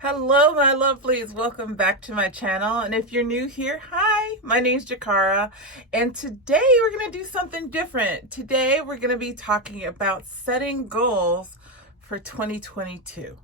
Hello, my lovelies. Welcome back to my channel. And if you're new here, hi, my name's Jakara. And today we're going to do something different. Today we're going to be talking about setting goals for 2022.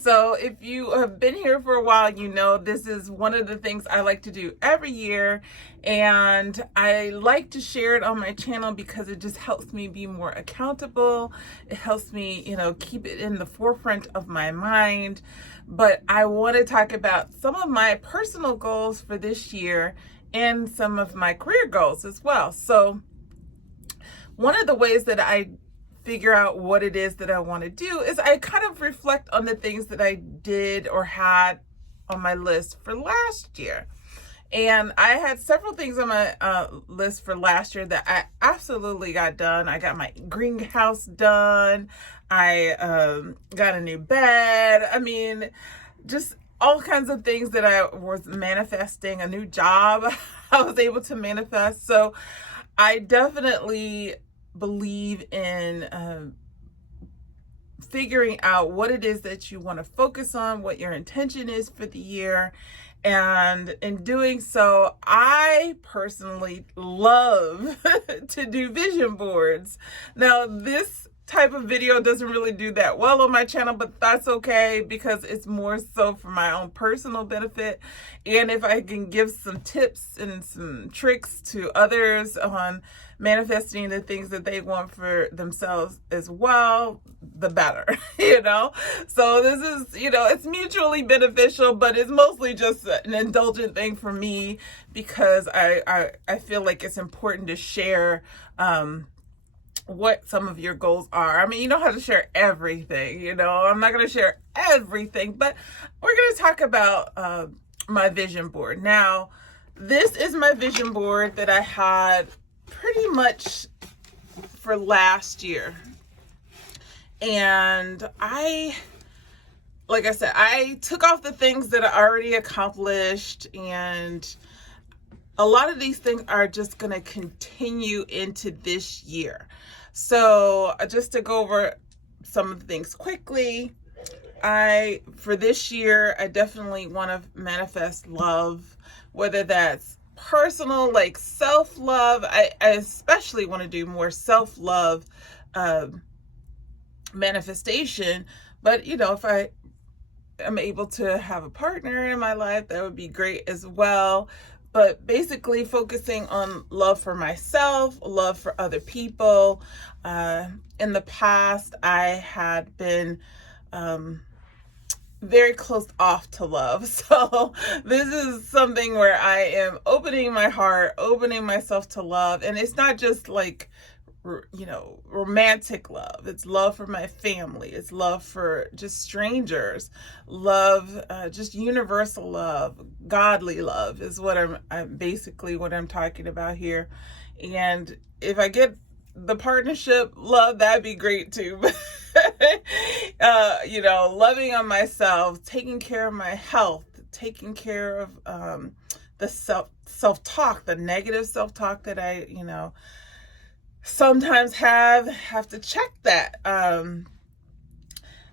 So if you have been here for a while, you know this is one of the things I like to do every year, and I like to share it on my channel because it just helps me be more accountable. It helps me, keep it in the forefront of my mind. But I want to talk about some of my personal goals for this year and some of my career goals as well. So one of the ways that I figure out what it is that I want to do is I kind of reflect on the things that I did or had on my list for last year. And I had several things on my list for last year that I absolutely got done. I got my greenhouse done. I got a new bed. I mean, just all kinds of things that I was manifesting. A new job I was able to manifest. So I definitely believe in figuring out what it is that you want to focus on, what your intention is for the year. And in doing so, I personally love to do vision boards. Now, this type of video doesn't really do that well on my channel, but that's okay because it's more so for my own personal benefit. And if I can give some tips and some tricks to others on manifesting the things that they want for themselves as well, the better, So this is, it's mutually beneficial, but it's mostly just an indulgent thing for me because I feel like it's important to share what some of your goals are. I mean, you know how to share everything, I'm not going to share everything, but we're going to talk about my vision board. Now, this is my vision board that I had pretty much for last year. And like I said, I took off the things that I already accomplished, and a lot of these things are just going to continue into this year. So just to go over some of the things quickly, for this year, I definitely want to manifest love, whether that's personal, like self-love. I especially want to do more self-love manifestation. But, if I am able to have a partner in my life, that would be great as well. But basically focusing on love for myself, love for other people. In the past, I had been very closed off to love. So this is something where I am opening my heart, opening myself to love. And it's not just like, romantic love. It's love for my family. It's love for just strangers. Love, just universal love, godly love is what I'm basically what I'm talking about here. And if I get the partnership love, that'd be great too. Loving on myself, taking care of my health, taking care of the self-talk, the negative self-talk that I, sometimes have to check that.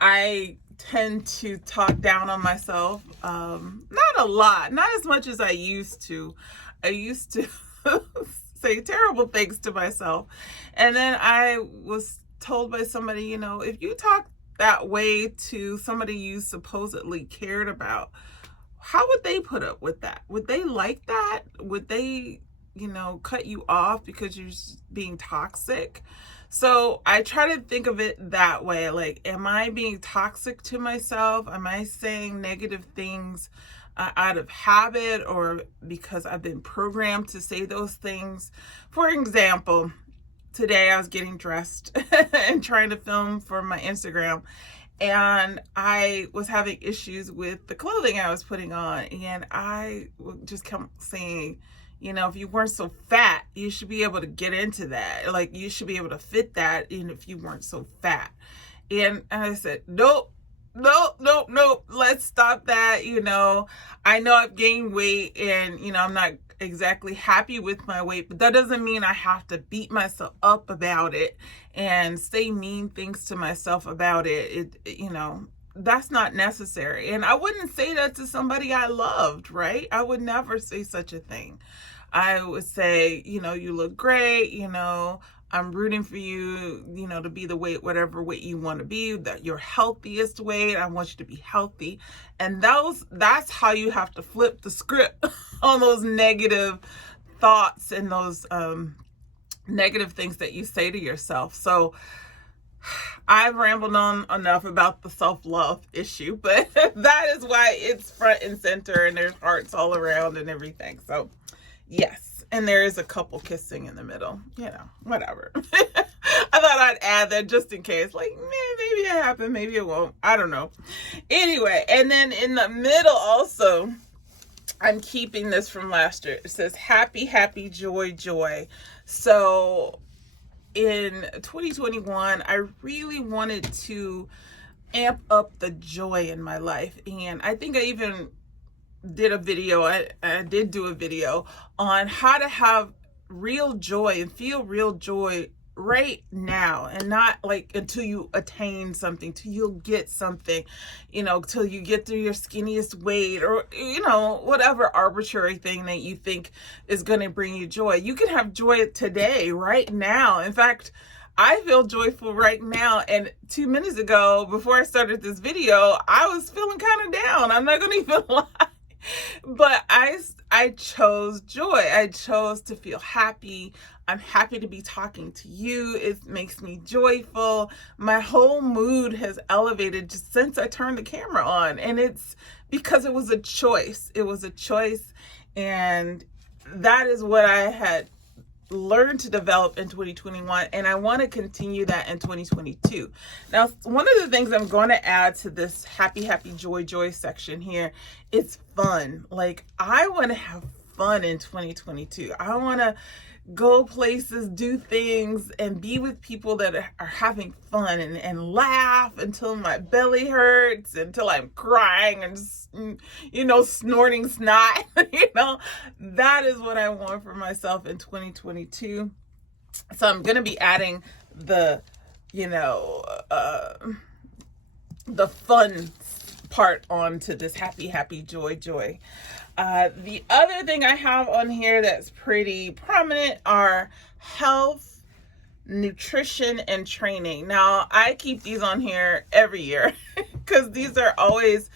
I tend to talk down on myself, not a lot, not as much as I used to. I used to say terrible things to myself, and then I was told by somebody, if you talk that way to somebody you supposedly cared about, how would they put up with that? Would they like that? Would they cut you off because you're being toxic? So I try to think of it that way. Like, am I being toxic to myself? Am I saying negative things out of habit or because I've been programmed to say those things? For example, today I was getting dressed and trying to film for my Instagram, and I was having issues with the clothing I was putting on, and I just kept saying, if you weren't so fat, you should be able to get into that. Like, you should be able to fit that in if you weren't so fat. And I said, nope, nope. Let's stop that. I know I've gained weight and, I'm not exactly happy with my weight, but that doesn't mean I have to beat myself up about it and say mean things to myself about it. That's not necessary. And I wouldn't say that to somebody I loved, right? I would never say such a thing. I would say, you look great, I'm rooting for you, to be the weight, whatever weight you want to be, that your healthiest weight. I want you to be healthy. And that's how you have to flip the script on those negative thoughts and those negative things that you say to yourself. So I've rambled on enough about the self-love issue, but that is why it's front and center and there's hearts all around and everything. So yes, and there is a couple kissing in the middle, whatever. I thought I'd add that just in case, like, maybe it happened, maybe it won't. I don't know. Anyway, and then in the middle also, I'm keeping this from last year. It says happy, happy, joy, joy. So in 2021, I really wanted to amp up the joy in my life. And I think I even did a video, I did do a video on how to have real joy and feel real joy right now, and not like until you attain something, till you'll get something, till you get to your skinniest weight, or whatever arbitrary thing that you think is going to bring you joy. You can have joy today, right now. In fact, I feel joyful right now. And 2 minutes ago, before I started this video, I was feeling kind of down. I'm not going to even lie. But I chose joy. I chose to feel happy. I'm happy to be talking to you. It makes me joyful. My whole mood has elevated just since I turned the camera on. And it's because it was a choice. It was a choice. And that is what I had learned to develop in 2021, and I want to continue that in 2022. Now, one of the things I'm going to add to this happy, happy, joy, joy section here is fun. Like, I want to have fun in 2022. I want to go places, do things, and be with people that are having fun and laugh until my belly hurts, until I'm crying and snorting snot. That is what I want for myself in 2022. So I'm going to be adding the fun part onto this happy, happy, joy, joy. The other thing I have on here that's pretty prominent are health, nutrition, and training. Now, I keep these on here every year because these are always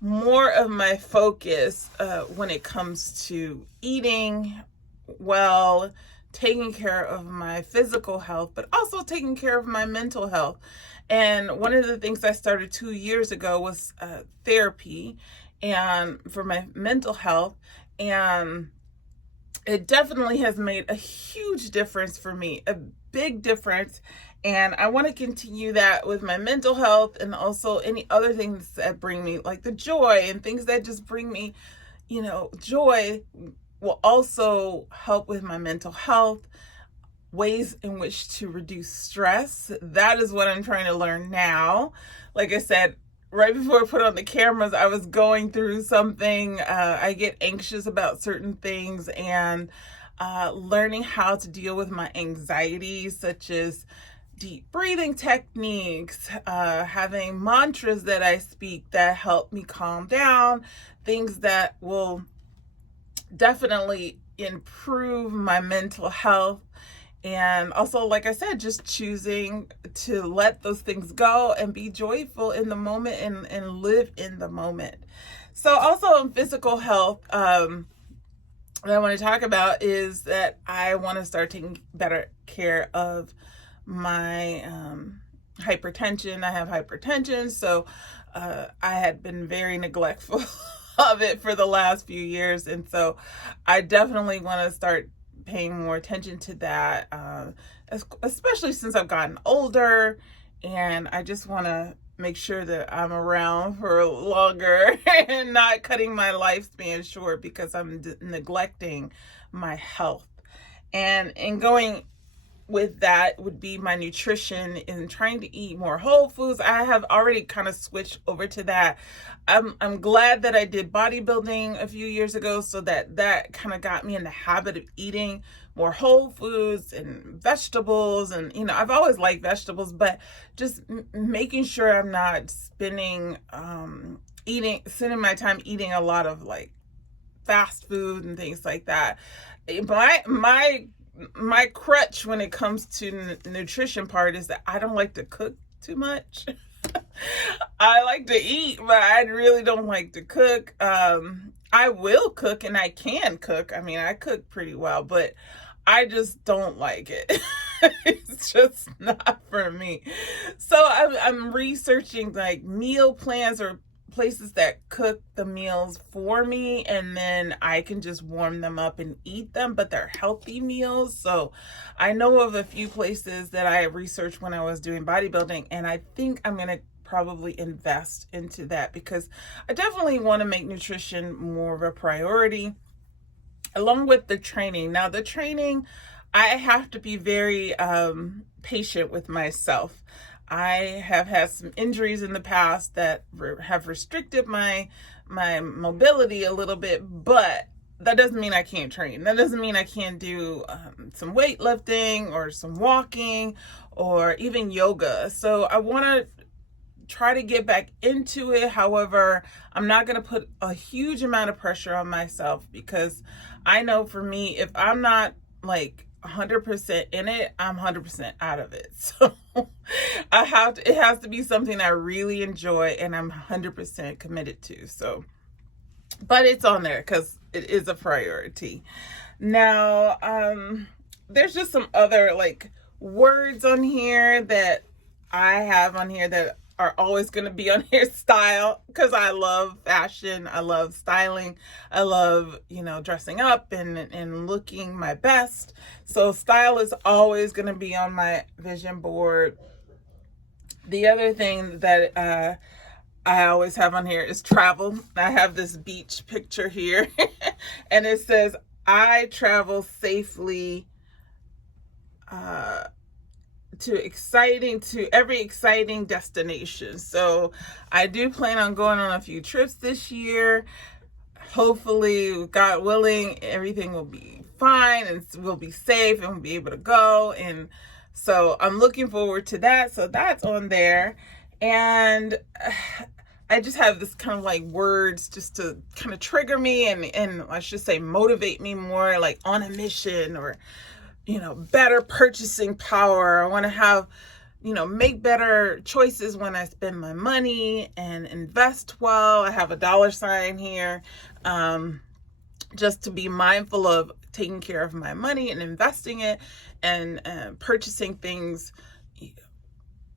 more of my focus when it comes to eating well, taking care of my physical health, but also taking care of my mental health. And one of the things I started 2 years ago was therapy, and for my mental health, and it definitely has made a huge difference for me, a big difference. And I want to continue that with my mental health, and also any other things that bring me, like the joy and things that just bring me, joy will also help with my mental health. Ways in which to reduce stress. That is what I'm trying to learn now. Like I said, right before I put on the cameras, I was going through something. I get anxious about certain things, and learning how to deal with my anxiety, such as deep breathing techniques, having mantras that I speak that help me calm down, things that will definitely improve my mental health. And also, like I said, just choosing to let those things go and be joyful in the moment and live in the moment. So also in physical health, what I want to talk about is that I want to start taking better care of my hypertension. I have hypertension, so I had been very neglectful of it for the last few years. And so I definitely want to start paying more attention to that, especially since I've gotten older, and I just want to make sure that I'm around for longer and not cutting my lifespan short because I'm neglecting my health. And in going with that would be my nutrition and trying to eat more whole foods. I have already kind of switched over to that. I'm glad that I did bodybuilding a few years ago, so that kind of got me in the habit of eating more whole foods and vegetables. And I've always liked vegetables, but just making sure I'm not spending my time eating a lot of like fast food and things like that. My crutch when it comes to nutrition part is that I don't like to cook too much. I like to eat, but I really don't like to cook. I will cook and I can cook. I mean, I cook pretty well, but I just don't like it. It's just not for me. So I'm researching like meal plans or places that cook the meals for me, and then I can just warm them up and eat them, but they're healthy meals. So I know of a few places that I researched when I was doing bodybuilding, and I think I'm going to probably invest into that because I definitely want to make nutrition more of a priority along with the training. Now the training, I have to be very patient with myself. I have had some injuries in the past that have restricted my mobility a little bit, but that doesn't mean I can't train. That doesn't mean I can't do some weightlifting or some walking or even yoga. So I want to try to get back into it. However, I'm not going to put a huge amount of pressure on myself because I know for me, if I'm not like 100% in it, I'm 100% out of it. So it has to be something I really enjoy and I'm 100% committed to. So, but it's on there because it is a priority. Now, there's just some other like words on here that I have on here that are always going to be on here. Style, because I love fashion, I love styling, I love dressing up and looking my best. So style is always going to be on my vision board. The other thing that I always have on here is travel. I have this beach picture here and it says I travel safely to every exciting destination. So I do plan on going on a few trips this year. Hopefully, God willing, everything will be fine and we'll be safe and we'll be able to go. And so I'm looking forward to that. So that's on there. And I just have this kind of like words just to kind of trigger me and I should say motivate me more, like on a mission or better purchasing power. I want to have, make better choices when I spend my money and invest well. I have a dollar sign here, just to be mindful of taking care of my money and investing it and purchasing things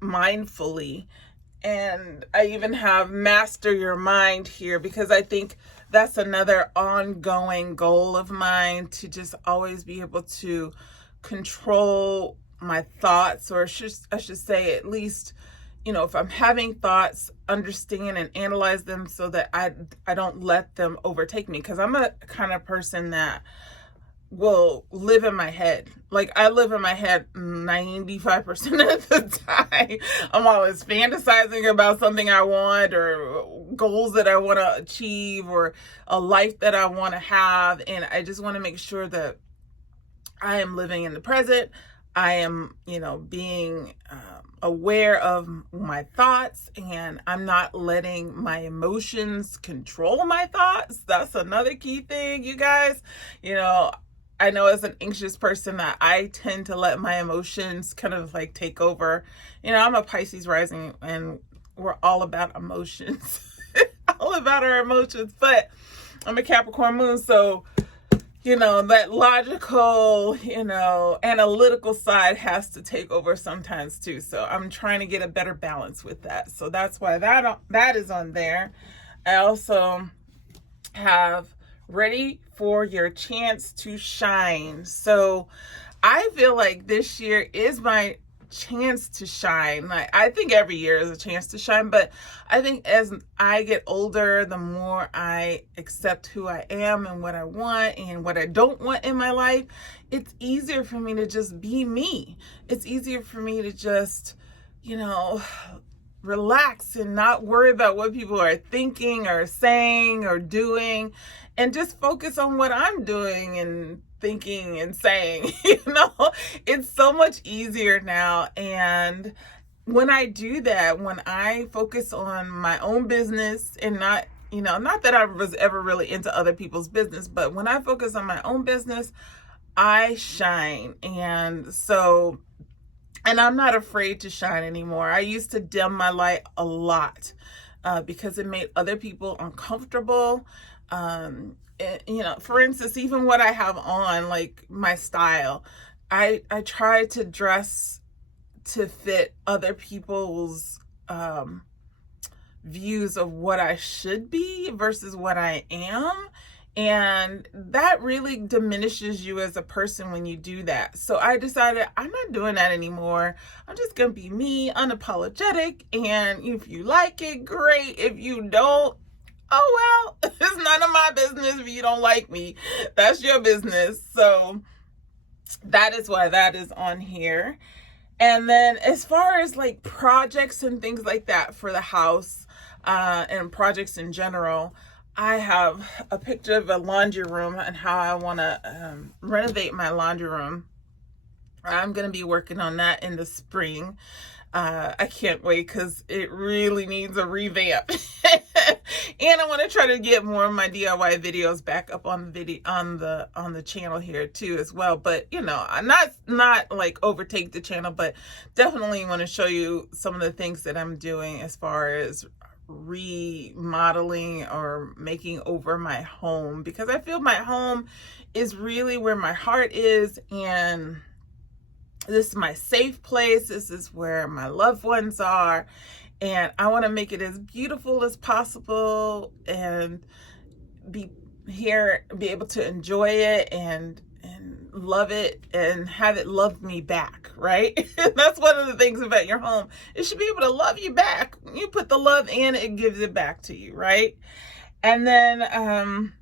mindfully. And I even have master your mind here because I think that's another ongoing goal of mine, to just always be able to control my thoughts, or I should say at least, if I'm having thoughts, understand and analyze them so that I don't let them overtake me. Because I'm a kind of person that will live in my head. Like I live in my head 95% of the time. I'm always fantasizing about something I want or goals that I want to achieve or a life that I want to have. And I just want to make sure that I am living in the present. I am, being aware of my thoughts, and I'm not letting my emotions control my thoughts. That's another key thing, you guys. I know as an anxious person that I tend to let my emotions kind of like take over. I'm a Pisces rising and we're all about emotions, all about our emotions, but I'm a Capricorn moon. So, that logical, analytical side has to take over sometimes too. So I'm trying to get a better balance with that. So that's why that is on there. I also have ready for your chance to shine. So I feel like this year is my chance to shine. Like, I think every year is a chance to shine, but I think as I get older, the more I accept who I am and what I want and what I don't want in my life, it's easier for me to just be me. It's easier for me to just, you know, relax and not worry about what people are thinking or saying or doing, and just focus on what I'm doing and thinking and saying. It's so much easier now. And when I do that, when I focus on my own business and not, not that I was ever really into other people's business, but when I focus on my own business, I shine. And I'm not afraid to shine anymore. I used to dim my light a lot because it made other people uncomfortable. For instance, even what I have on, like my style, I try to dress to fit other people's views of what I should be versus what I am. And that really diminishes you as a person when you do that. So I decided I'm not doing that anymore. I'm just going to be me, unapologetic. And if you like it, great. If you don't, oh well, it's none of my business if you don't like me. That's your business. So that is why that is on here. And then as far as like projects and things like that for the house and projects in general, I have a picture of a laundry room and how I want to renovate my laundry room. I'm going to be working on that in the spring. I can't wait because it really needs a revamp. And I want to try to get more of my DIY videos back up on the channel here too as well. But I'm not like overtake the channel, but definitely want to show you some of the things that I'm doing as far as remodeling or making over my home, because I feel my home is really where my heart is, and this is my safe place. This is where my loved ones are, and I want to make it as beautiful as possible and be able to enjoy it and love it and have it love me back, right? That's one of the things about your home. It should be able to love you back. You put the love in, it gives it back to you, right? And then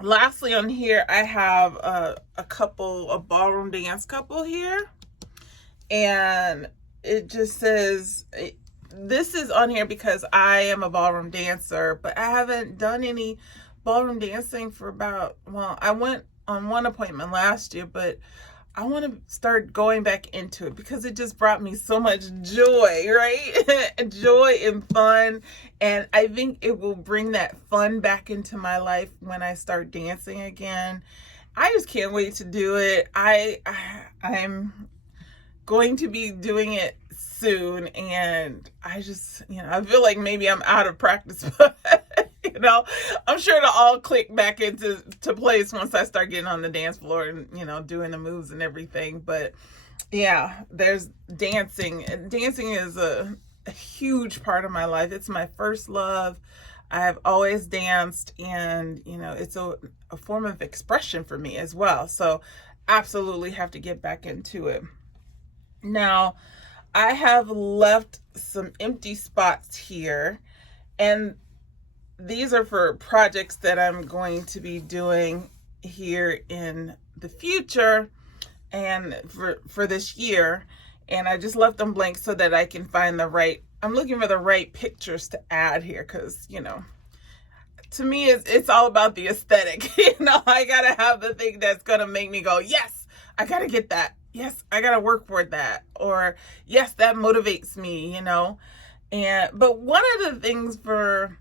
lastly on here, I have a ballroom dance couple here. And it just says, this is on here because I am a ballroom dancer, but I haven't done any ballroom dancing for I went on one appointment last year, but I want to start going back into it because it just brought me so much joy, right? Joy and fun. And I think it will bring that fun back into my life when I start dancing again. I just can't wait to do it. I'm going to be doing it soon, and I just, I feel like maybe I'm out of practice, but I'm sure it'll all click back into place once I start getting on the dance floor and, doing the moves and everything. But yeah, there's dancing, and dancing is a huge part of my life. It's my first love. I've always danced, and, it's a form of expression for me as well. So absolutely have to get back into it. Now, I have left some empty spots here, and these are for projects that I'm going to be doing here in the future and for this year. And I just left them blank so that I can find I'm looking for the right pictures to add here, because, to me, it's all about the aesthetic. I gotta have the thing that's gonna make me go, yes, I gotta get that. Yes, I gotta work for that. Or yes, that motivates me, but one of the things for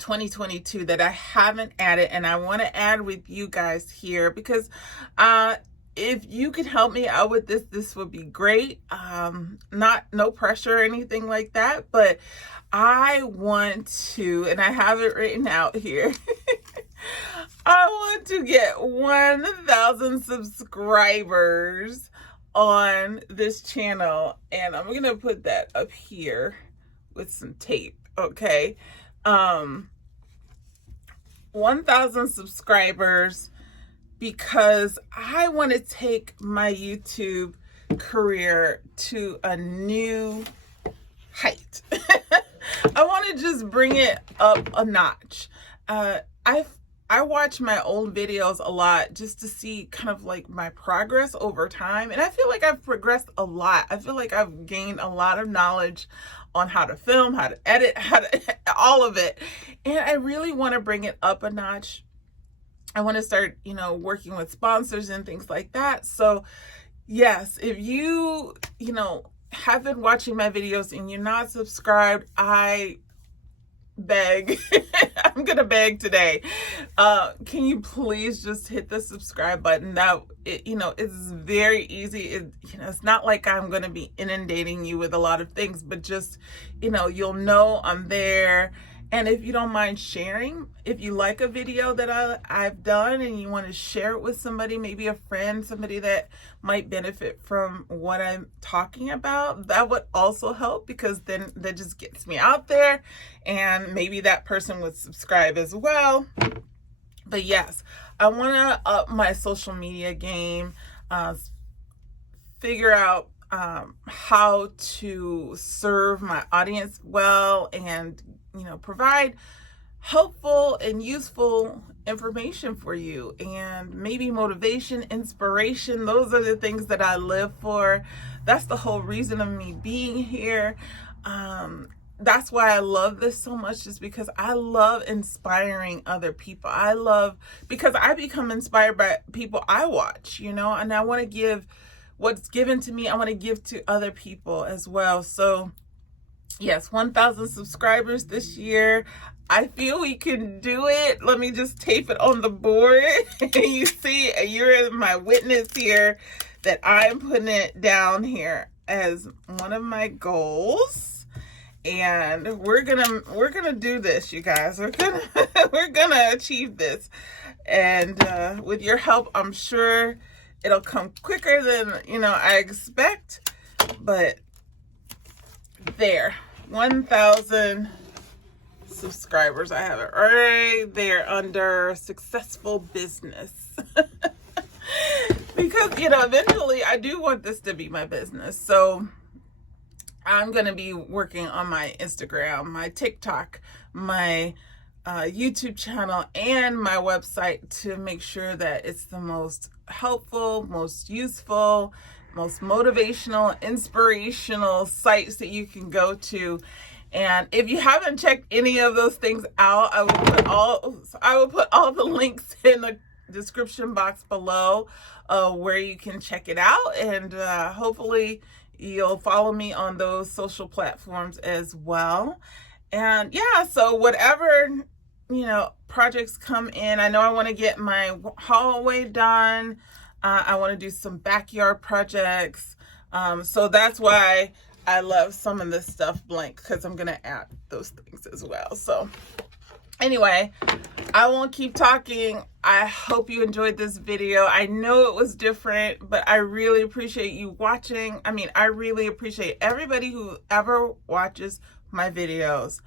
2022 that I haven't added, and I want to add with you guys here, because if you could help me out with this would be great. No pressure or anything like that, but I want to, and I have it written out here. I want to get 1,000 subscribers on this channel, and I'm gonna put that up here with some tape, okay? 1,000 subscribers, because I want to take my YouTube career to a new height. I want to just bring it up a notch. I watch my old videos a lot just to see kind of like my progress over time. And I feel like I've progressed a lot. I feel like I've gained a lot of knowledge on how to film, how to edit, all of it. And I really want to bring it up a notch. I want to start, working with sponsors and things like that. So yes, if you have been watching my videos and you're not subscribed, I beg, I'm gonna beg today. Can you please just hit the subscribe button? It's very easy. It's not like I'm gonna be inundating you with a lot of things, but just, you'll know I'm there. And if you don't mind sharing, if you like a video that I've done and you want to share it with somebody, maybe a friend, somebody that might benefit from what I'm talking about, that would also help, because then that just gets me out there and maybe that person would subscribe as well. But yes, I want to up my social media game, figure out how to serve my audience well, and provide helpful and useful information for you, and maybe motivation, inspiration. Those are the things that I live for. That's the whole reason of me being here. That's why I love this so much, is because I love inspiring other people. Because I become inspired by people I watch, and I want to give what's given to me, I want to give to other people as well. So yes, 1,000 subscribers this year. I feel we can do it. Let me just tape it on the board. You see, you're my witness here that I'm putting it down here as one of my goals. And we're gonna do this, you guys. We're gonna achieve this. And with your help, I'm sure it'll come quicker than I expect. But there, 1,000 subscribers. I have it right there under successful business. Because eventually I do want this to be my business. So I'm going to be working on my Instagram, my TikTok, my YouTube channel, and my website to make sure that it's the most helpful, most useful, most motivational, inspirational sites that you can go to. And if you haven't checked any of those things out, I will put all the links in the description box below where you can check it out. And hopefully you'll follow me on those social platforms as well. And yeah, so whatever projects come in, I know I want to get my hallway done. I want to do some backyard projects. So that's why I love some of this stuff blank, because I'm going to add those things as well. So anyway, I won't keep talking. I hope you enjoyed this video. I know it was different, but I really appreciate you watching. I really appreciate everybody who ever watches my videos.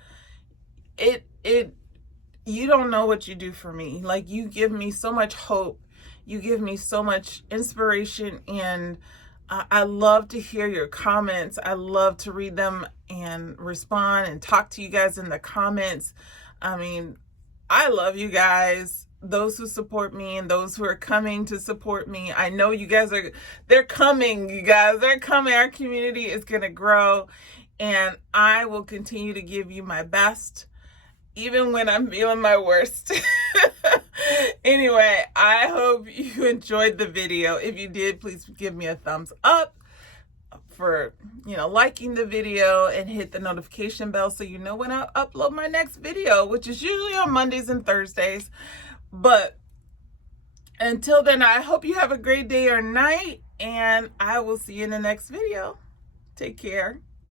You don't know what you do for me. Like, you give me so much hope. You give me so much inspiration, and I love to hear your comments. I love to read them and respond and talk to you guys in the comments. I love you guys, those who support me and those who are coming to support me. I know you guys they're coming, you guys. They're coming. Our community is going to grow, and I will continue to give you my best, even when I'm feeling my worst. Anyway, I hope you enjoyed the video. If you did, please give me a thumbs up for, liking the video, and hit the notification bell so you know when I upload my next video, which is usually on Mondays and Thursdays. But until then, I hope you have a great day or night, and I will see you in the next video. Take care.